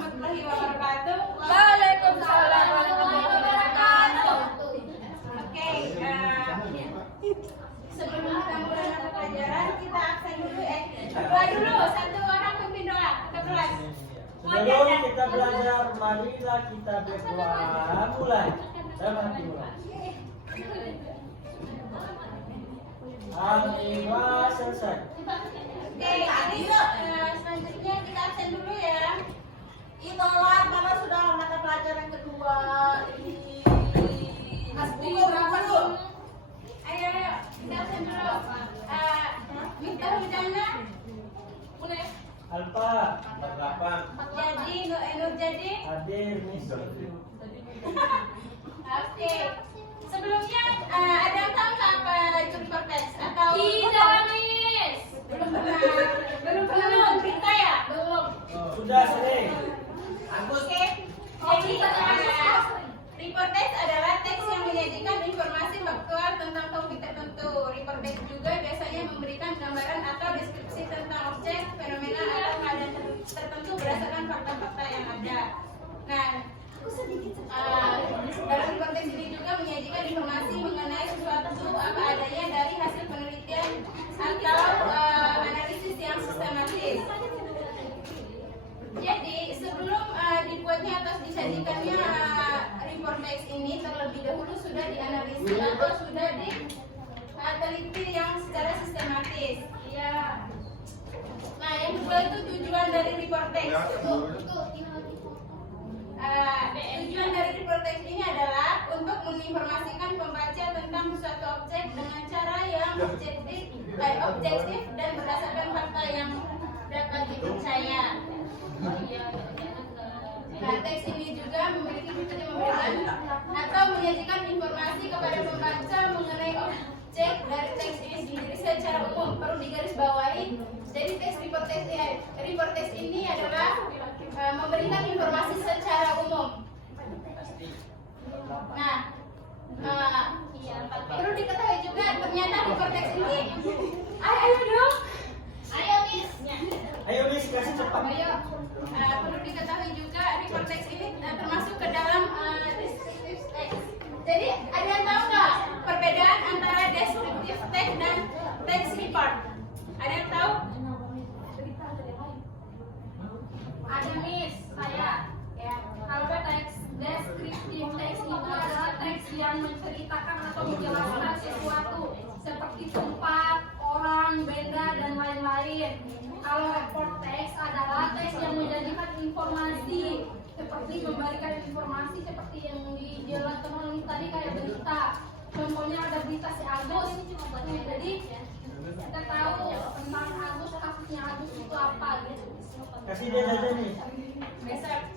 warahmatullahi wabarakatuh. Waalaikumsalam warahmatullahi wabarakatuh. Oke, sebelum kita mulai mata pelajaran, kita absen dulu Doa dulu, satu orang pimpin doa. Kita kelas. Sebelum kita belajar, marilah kita berdoa. Mulai. Saya berhenti mulai. Alhamdulillah selesai. Oke, yuk. Selanjutnya kita absen dulu ya. Itulah mana sudah mata pelajaran kedua ini. Buku berapa dulu? Ayo, kita absen dulu. Minta hujana. Mulai. Alfa 8 Jadi, Nur jadi. hadir Miss. Oke. Sebelumnya ada yang tahu nggak apa itu report text atau Tidak, Miss. belum pernah nonton berita ya? Belum. Sudah sering. Oke. Jadi report text adalah teks yang menyajikan informasi faktual tentang topik tertentu. Report text juga biasanya memberikan gambaran atau deskripsi tentang objek, fenomena atau keadaan tertentu berdasarkan fakta-fakta yang ada. Nah, dalam report text ini juga menyajikan informasi mengenai sesuatu apa adanya dari hasil penelitian atau analisis yang sistematis. Jadi sebelum dibuatnya atau disajikannya report text ini terlebih dahulu sudah dianalisis atau sudah diteliti yang secara sistematis. Iya. Nah, yang kedua itu tujuan dari report text. Tujuan dari report text ini adalah untuk menginformasikan pembaca tentang suatu objek dengan cara yang objektif dan berdasarkan fakta yang dapat dipercaya. Nah, teks ini juga memiliki fitur yang memberikan atau menyajikan informasi kepada pembaca mengenai objek dari teks ini sendiri secara umum. Perlu digarisbawahi. Jadi teks report text ini adalah memberikan informasi secara umum. Nah, perlu diketahui juga ternyata report text ini, ayo dong, ayo Miss. Ayo Miss, kasih cepat. Ayo, perlu diketahui juga report text ini termasuk ke dalam descriptive text. Jadi ada yang tahu nggak perbedaan antara descriptive text dan text report? Ada yang tahu? Ada, Miss. Saya. Ya. Kalau teks deskriptif teks itu adalah teks yang menceritakan atau menjelaskan sesuatu seperti tempat, orang, benda, dan lain-lain. Kalau report teks adalah teks yang menjanjikan informasi seperti memberikan informasi seperti yang dijelaskan oleh tadi kayak berita. Contohnya ada berita si Agus. Jadi kita tahu tentang Agus, kasusnya Agus itu apa gitu. Kasih dia saja nih.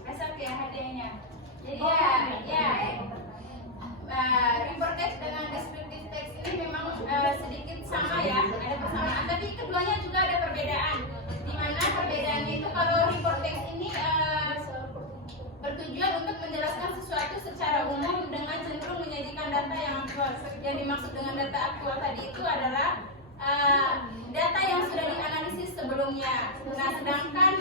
Besok ya hadiahnya. Jadi report text dengan descriptive text ini memang sedikit sama ya, ada persamaan. Tapi keduanya juga ada perbedaan. Di mana perbedaannya itu kalau report text ini bertujuan untuk menjelaskan sesuatu secara umum dengan cenderung menyajikan data yang aktual. Yang dimaksud dengan data aktual tadi itu adalah data yang sudah dianalisis sebelumnya. Nah, sedangkan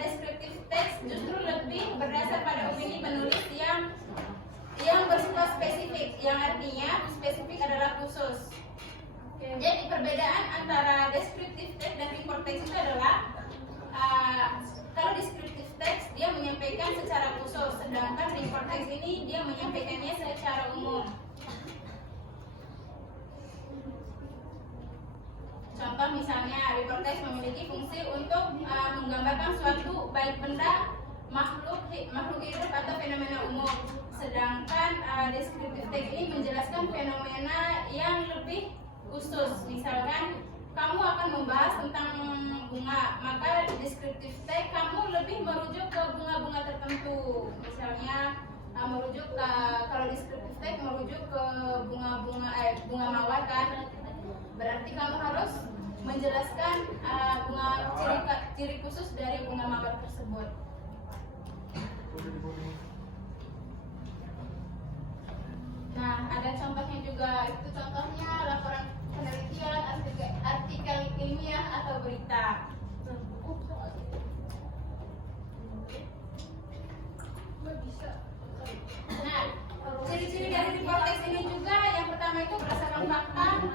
descriptive text justru lebih berdasar pada opini penulis yang bersifat spesifik, yang artinya spesifik adalah khusus. Jadi perbedaan antara descriptive text dan report text itu adalah kalau descriptive text dia menyampaikan secara khusus, sedangkan report text ini dia menyampaikannya secara umum. Contoh misalnya, report text memiliki fungsi untuk menggambarkan suatu baik benda, makhluk hidup atau fenomena umum. Sedangkan descriptive text ini menjelaskan fenomena yang lebih khusus. Misalkan kamu akan membahas tentang bunga, maka descriptive text kamu lebih merujuk ke bunga-bunga tertentu. Misalnya merujuk ke, kalau descriptive text merujuk ke bunga mawar kan. Berarti kamu harus menjelaskan ciri khusus dari bunga mawar tersebut. Nah, ada contohnya juga. Itu contohnya laporan penelitian, artikel ilmiah atau berita.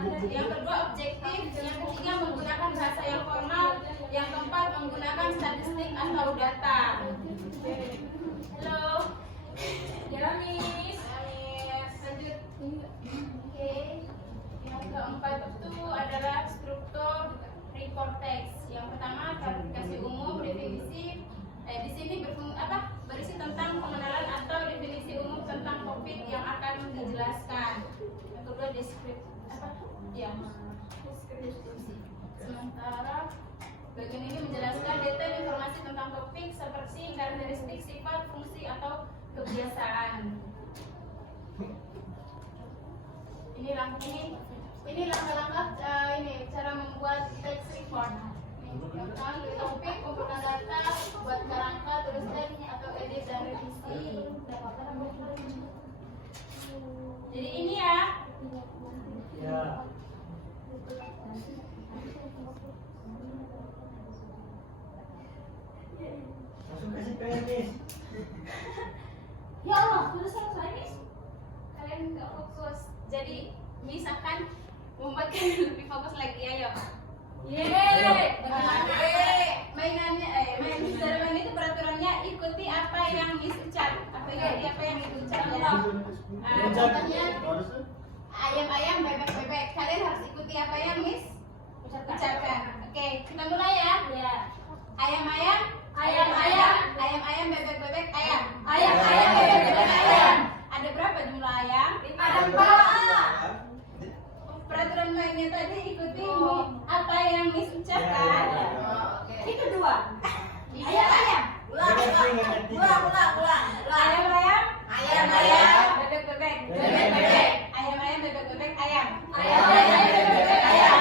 Yang kedua objektif, yang ketiga menggunakan bahasa yang formal, yang keempat menggunakan statistik atau data. Halo. Ya, Miss. Lanjut. Oke. Yang keempat itu adalah struktur report text. Yang pertama klarifikasi umum, definisi. Di sini berisi tentang pengenalan atau definisi umum tentang topik yang akan dijelaskan. Yang kedua deskripsi. Deskripsi. Sementara bagian ini menjelaskan detail informasi tentang topik seperti karakteristik, sifat, fungsi atau kebiasaan. Ini langkah-langkah ini cara membuat text report. Yang pertama topik, penggunaan data, buat kerangka, tuliskan atau edit dan revisi. Jadi ini ya. Ya. Langsung kasih PR, Miss. Ya Allah, sudah selesai, Miss. Kalian nggak fokus. Jadi misalkan membuat kalian lebih fokus lagi, ayo. Yeay. Mainannya, cara main itu peraturannya ikuti apa yang Miss ucap. Ikuti apa yang Miss ucap ya. Contohnya ayam-ayam, bebek-bebek. Kalian harus ikuti apa yang Miss ucapkan. Oke, kita mulai ya. Ya. Ayam-ayam, Ayam-ayam. ayam-ayam, bebek-bebek, ayam. Ayam-ayam, bebek-bebek, ayam. Ada berapa jumlah ayam? Ada 4. Peraturan mainnya tadi ikuti apa yang Miss ucapkan. Itu 2. Ayam-ayam. Ayam-ayam. Ayam-ayam. Bebek-bebek. Bebek-bebek. Ayam-ayam, bebek-bebek, ayam. Ayam-ayam, bebek-bebek, ayam.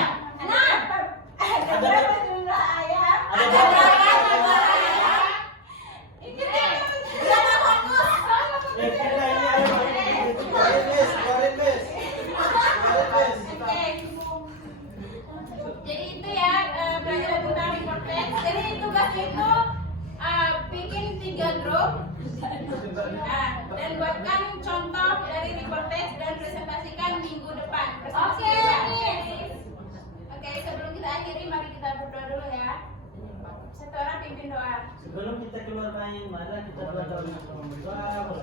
Ada berapa jumlah ayam? Ada berapa jumlah ayam? Ikuti. Ya, kita ini ayam. Keluarin, Miss. Keluarin, Miss. Keluarin, Miss. Oke. Jadi itu ya pelajaran tentang report text. Jadi tugasnya itu bikin 3 grup. Dan buatkan contoh dari report text dan presentasikan minggu depan. Oke. Oke, sebelum kita akhiri mari kita berdoa dulu ya. Satu orang pimpin doa. Sebelum kita keluar main, mana kita berdoa dulu berdoa.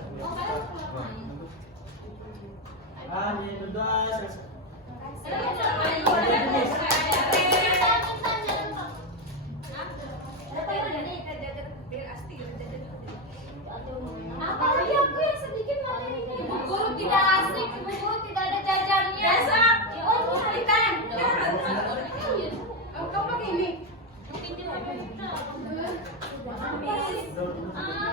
Amin, berdoa. Apa lagi aku yang sedikit materi ini? Ibu guru tidak asik, ibu guru tidak ada jajannya. Biasa. Oh, bukan. Oh, kamu pakai ini. Pinjam apa? Berdoa. Ah,